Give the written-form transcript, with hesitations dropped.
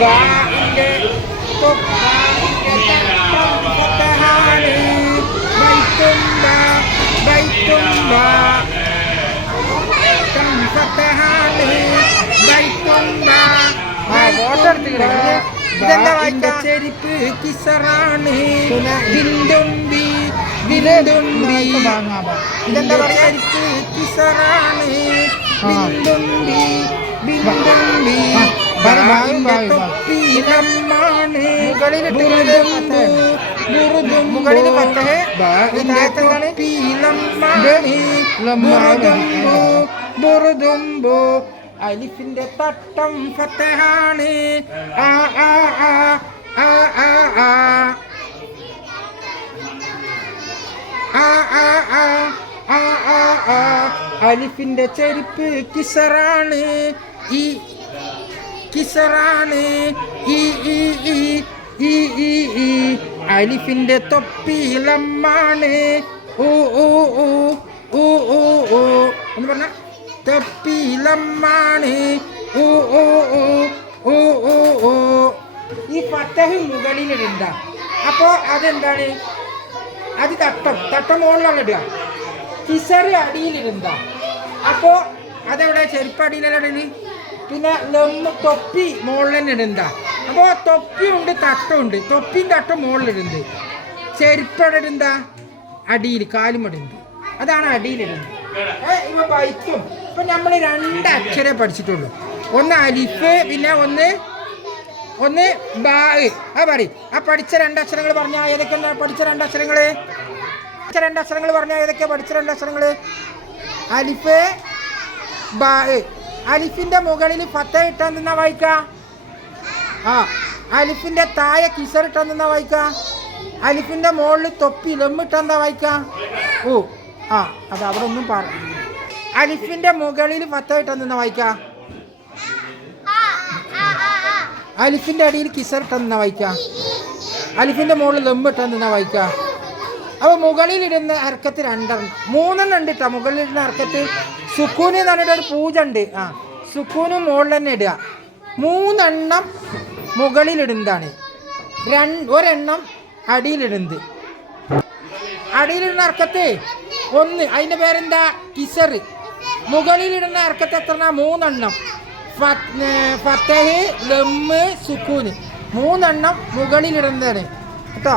ബാഇന്റെ ഫതഹാണ് ബൈത്തും ബാ ബൈത്തും ബാ ഫതഹാണ് ബൈത്തും ബാ ഇതെന്താ വായിക്ക ചെരിപ്പ് കിസറാണ് ബിന്ദുംബി ബിന്ദുംബി ഇതെന്താ പറയാ കിസറാണ് ബിന്ദുംബി ബിന്ദുംബി തൊപ്പിലമ്മാണ് മുകളിൽ പത്തഹ് ബുറുദുംബു അലിഫിന്റെ തട്ടം ഫതഹാണ് ആ ആ ആ ആ ആ ആ ആ ആ ആ ആ ആ അലിഫിന്റെ ചെരുപ്പ് കിസറാണ് ഈ കിസറാണ് ഈ ഈ ഈ ഈ ഈ ഈ അലിഫിന്റെ തൊപ്പിലമ്മാണ് ഓ ഓ ഓ ഓ ഓ ഓ എന്ന് പറഞ്ഞ തൊപ്പിലമ്മാണ് ഓ ഓ ഓ ഓ ഓ ഓ ഈ ഫതഹ് മുകളിലിടണ്ട. അപ്പോൾ അതെന്താണ്? അത് തട്ടം മുകളിലാണ് ഇടുക. കിസറ് അടിയിലിടണ്ട. അപ്പോൾ അതെവിടെ? ചെരുപ്പ് അടിയിലിടല്. പിന്നെ തൊപ്പി മുകളിൽ തന്നെ ഇടണ്ട. അപ്പോൾ തൊപ്പിയുണ്ട് തട്ടമുണ്ട്. തൊപ്പിയും തട്ടും മുകളിലിടുന്നത്. ചെരുപ്പടെ ഇടുന്ന അടിയിൽ കാലും ഇടുന്നത്. അതാണ് അടിയിലിടുന്നത്. ഇവ ബൈത്തും ഇപ്പം നമ്മൾ 2 അക്ഷരേ പഠിച്ചിട്ടുള്ളൂ. ഒന്ന് അലിഫ്, പിന്നെ ഒന്ന് ബാ. ആ പറയും. ആ പഠിച്ച 2 അക്ഷരങ്ങൾ പറഞ്ഞാൽ ഏതൊക്കെ പഠിച്ച 2 അക്ഷരങ്ങൾ? 2 അക്ഷരങ്ങൾ പറഞ്ഞാൽ ഏതൊക്കെയാണ് പഠിച്ച 2 അക്ഷരങ്ങൾ? അലിഫ് ബാ. അലിഫിന്റെ മുകളിൽ ഫതഹ ഇട്ടാൻ നിന്നാ വായിക്ക. ആ അലിഫിന്റെ താഴെ കിസർ ഇട്ടാൻ നിന്നാ വായിക്ക. അലിഫിന്റെ മുകളിൽ തൊപ്പി ലമ്മിട്ടാ എന്താ വായിക്ക? ഓ ആ അത് അവിടെ ഒന്നും പറ. അലിഫിന്റെ മുകളിൽ ഫതഹ ഇട്ടാൻ നിന്നാ വായിക്ക. അലിഫിന്റെ അടിയിൽ കിസർ ഇട്ടാൻ നിന്നാ വായിക്ക. അലിഫിന്റെ മുകളിൽ ലമ്മിട്ടാൻ നിന്നാ വായിക്ക. അപ്പോൾ മുകളിലിടുന്ന ഹർക്കത്ത് 3 ഉണ്ട് കേട്ടോ. മുകളിലിടുന്ന ഹർക്കത്ത് സുക്കൂന് എന്ന് പറഞ്ഞിട്ട് ഒരു പൂജ ഉണ്ട്. ആ സുക്കൂനും മുകളിൽ തന്നെ ഇടുക. 3 എണ്ണം മുകളിലിടുന്നതാണ്. 1 അടിയിലിടുന്നത്. അടിയിലിടുന്ന ഹർക്കത്ത് 1. അതിൻ്റെ പേരെന്താ? കിസർ. മുകളിലിടുന്ന ഹർക്കത്ത് എത്ര? 3 എണ്ണം. ഫതഹ്, ലമ്മ്, സുക്കൂന് 3 എണ്ണം മുകളിലിടുന്നതാണ് കേട്ടോ.